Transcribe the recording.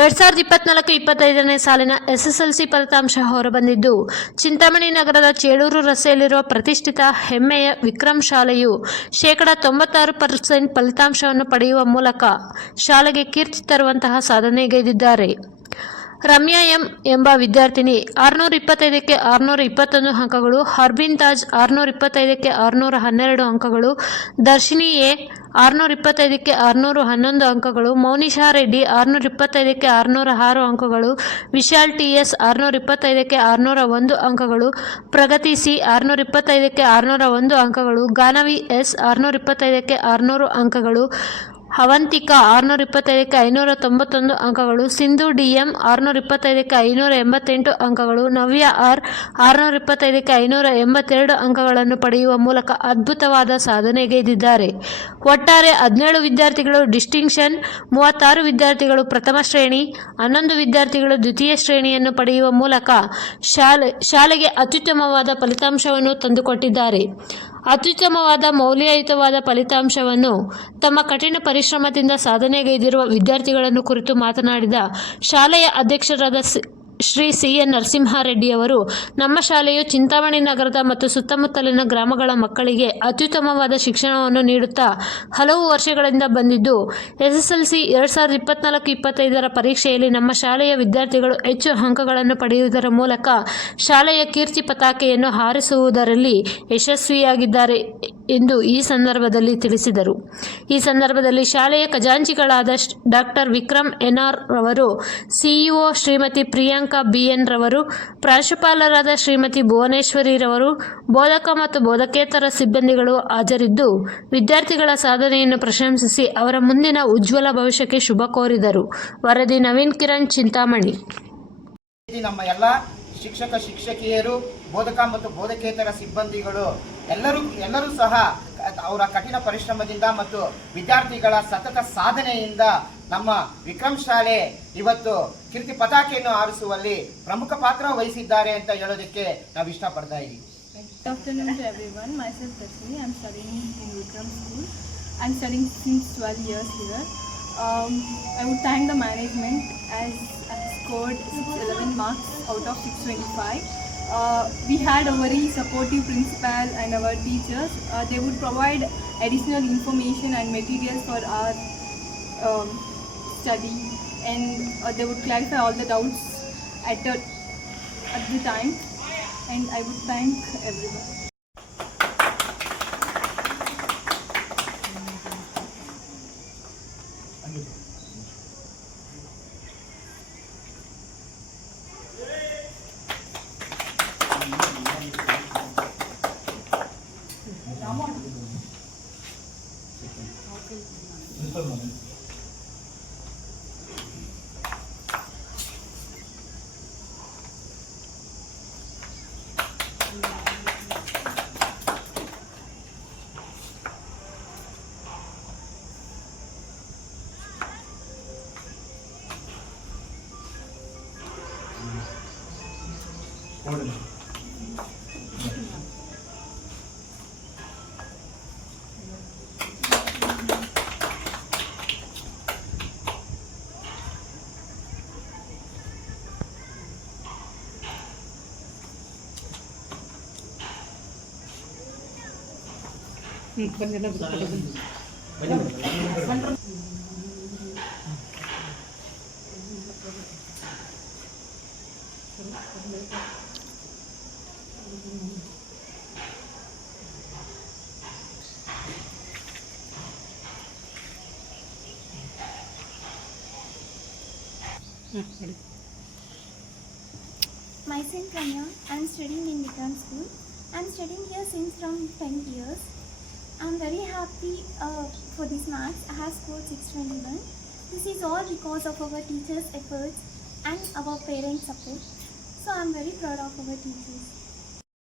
2024-25ನೇ ಸಾಲಿನ ಎಸ್ಎಸ್ಎಲ್ಸಿ ಫಲಿತಾಂಶ ಹೊರಬಂದಿದ್ದು, ಚಿಂತಾಮಣಿ ನಗರದ ಚೇಳೂರು ರಸ್ತೆಯಲ್ಲಿರುವ ಪ್ರತಿಷ್ಠಿತ ಹೆಮ್ಮೆಯ ವಿಕ್ರಮ್ ಶಾಲೆಯು ಶೇಕಡಾ 96% ಫಲಿತಾಂಶವನ್ನು ಪಡೆಯುವ ಮೂಲಕ ಶಾಲೆಗೆ ಕೀರ್ತಿ ತರುವಂತಹ ಸಾಧನೆಗೈದಿದ್ದಾರೆ. ರಮ್ಯಾ ಎಂ ಎಂಬ ವಿದ್ಯಾರ್ಥಿನಿ 625ಕ್ಕೆ 621 ಅಂಕಗಳು, ಹರ್ಬಿನ್ ತಾಜ್ 625ಕ್ಕೆ 612 ಅಂಕಗಳು, ದರ್ಶಿನಿ ಎ 625ಕ್ಕೆ 611 ಅಂಕಗಳು, ಮೌನಿಶಾ ರೆಡ್ಡಿ 625ಕ್ಕೆ 606 ಅಂಕಗಳು, ವಿಶಾಲ್ ಟಿಎಸ್ 625ಕ್ಕೆ 601 ಅಂಕಗಳು, ಪ್ರಗತಿ ಸಿ 625ಕ್ಕೆ 601 ಅಂಕಗಳು, ಗಾನವಿ ಎಸ್ 625ಕ್ಕೆ 600 ಅಂಕಗಳು, ಅವಂತಿಕಾ 625ಕ್ಕೆ 591 ಅಂಕಗಳು, ಸಿಂಧು ಡಿಎಂ 625ಕ್ಕೆ 588 ಅಂಕಗಳು, ನವ್ಯ ಆರ್ 625ಕ್ಕೆ 582 ಅಂಕಗಳನ್ನು ಪಡೆಯುವ ಮೂಲಕ ಅದ್ಭುತವಾದ ಸಾಧನೆಗೈದಿದ್ದಾರೆ. ಒಟ್ಟಾರೆ 17 ವಿದ್ಯಾರ್ಥಿಗಳು ಡಿಸ್ಟಿಂಕ್ಷನ್, 36 ವಿದ್ಯಾರ್ಥಿಗಳು ಪ್ರಥಮ ಶ್ರೇಣಿ, 11 ವಿದ್ಯಾರ್ಥಿಗಳು ದ್ವಿತೀಯ ಶ್ರೇಣಿಯನ್ನು ಪಡೆಯುವ ಮೂಲಕ ಶಾಲೆಗೆ ಅತ್ಯುತ್ತಮವಾದ ಫಲಿತಾಂಶವನ್ನು ತಂದುಕೊಟ್ಟಿದ್ದಾರೆ. ಅತ್ಯುತ್ತಮವಾದ ಮೌಲ್ಯಯುತವಾದ ಫಲಿತಾಂಶವನ್ನು ತಮ್ಮ ಕಠಿಣ ಪರಿಶ್ರಮದಿಂದ ಸಾಧನೆಗೈದಿರುವ ವಿದ್ಯಾರ್ಥಿಗಳನ್ನು ಕುರಿತು ಮಾತನಾಡಿದ ಶಾಲೆಯ ಅಧ್ಯಕ್ಷರಾದ ಶ್ರೀ ಸಿ.ಎನ್. ನರಸಿಂಹಾರೆಡ್ಡಿಯವರು, ನಮ್ಮ ಶಾಲೆಯು ಚಿಂತಾಮಣಿ ನಗರದ ಮತ್ತು ಸುತ್ತಮುತ್ತಲಿನ ಗ್ರಾಮಗಳ ಮಕ್ಕಳಿಗೆ ಅತ್ಯುತ್ತಮವಾದ ಶಿಕ್ಷಣವನ್ನು ನೀಡುತ್ತಾ ಹಲವು ವರ್ಷಗಳಿಂದ ಬಂದಿದ್ದು, ಎಸ್ಎಸ್ಎಲ್ಸಿ 2024-25ರ ಪರೀಕ್ಷೆಯಲ್ಲಿ ನಮ್ಮ ಶಾಲೆಯ ವಿದ್ಯಾರ್ಥಿಗಳು ಹೆಚ್ಚು ಅಂಕಗಳನ್ನು ಪಡೆಯುವುದರ ಮೂಲಕ ಶಾಲೆಯ ಕೀರ್ತಿ ಪತಾಕೆಯನ್ನು ಹಾರಿಸುವುದರಲ್ಲಿ ಯಶಸ್ವಿಯಾಗಿದ್ದಾರೆ ಎಂದು ಈ ಸಂದರ್ಭದಲ್ಲಿ ತಿಳಿಸಿದರು. ಈ ಸಂದರ್ಭದಲ್ಲಿ ಶಾಲೆಯ ಖಜಾಂಚಿಗಳಾದ ಡಾಕ್ಟರ್ ವಿಕ್ರಮ್ ಎನ್.ಆರ್. ರವರು, ಸಿಇಒ ಶ್ರೀಮತಿ ಪ್ರಿಯಾಂಕಾ ಬಿ.ಎನ್. ರವರು, ಪ್ರಾಂಶುಪಾಲರಾದ ಶ್ರೀಮತಿ ಭುವನೇಶ್ವರಿ ರವರು, ಬೋಧಕ ಮತ್ತು ಬೋಧಕೇತರ ಸಿಬ್ಬಂದಿಗಳು ಹಾಜರಿದ್ದು, ವಿದ್ಯಾರ್ಥಿಗಳ ಸಾಧನೆಯನ್ನು ಪ್ರಶಂಸಿಸಿ ಅವರ ಮುಂದಿನ ಉಜ್ವಲ ಭವಿಷ್ಯಕ್ಕೆ ಶುಭ ಕೋರಿದರು. ವರದಿ ನವೀನ್ ಕಿರಣ್, ಚಿಂತಾಮಣಿ. ನಮ್ಮ ಎಲ್ಲ ಶಿಕ್ಷಕ ಶಿಕ್ಷಕಿಯರು, ಬೋಧಕ ಮತ್ತು ಬೋಧಕೇತರ ಸಿಬ್ಬಂದಿಗಳು ಎಲ್ಲರೂ ಸಹ ಅವರ ಕಠಿಣ ಪರಿಶ್ರಮದಿಂದ ಮತ್ತು ವಿದ್ಯಾರ್ಥಿಗಳ ಸತತ ಸಾಧನೆಯಿಂದ ನಮ್ಮ ವಿಕ್ರಮ್ ಶಾಲೆ ಇವತ್ತು ಕೀರ್ತಿ ಪತಾಕೆಯನ್ನು ಹಾರಿಸುವಲ್ಲಿ ಪ್ರಮುಖ ಪಾತ್ರ ವಹಿಸಿದ್ದಾರೆ ಅಂತ ಹೇಳೋದಕ್ಕೆ ನಾವು ಇಷ್ಟಪಡ್ತಾ ಇದ್ದೀವಿ. Good afternoon to everyone. Myself Darshini. I'm studying in Vikram School. I'm studying since 12 years here. I would thank the management as I scored 611 marks out of 625. We had a very supportive principal and our teachers. They would provide additional information and materials for our study, and they would clarify all the doubts at the time, and I would thank everyone. Myself Ranya. I'm studying in Vikram School. I'm studying here since from 10 years. I'm very happy for these marks. I have scored 621. This is all because of our teachers' efforts and our parents' support. So I'm very proud of our teachers.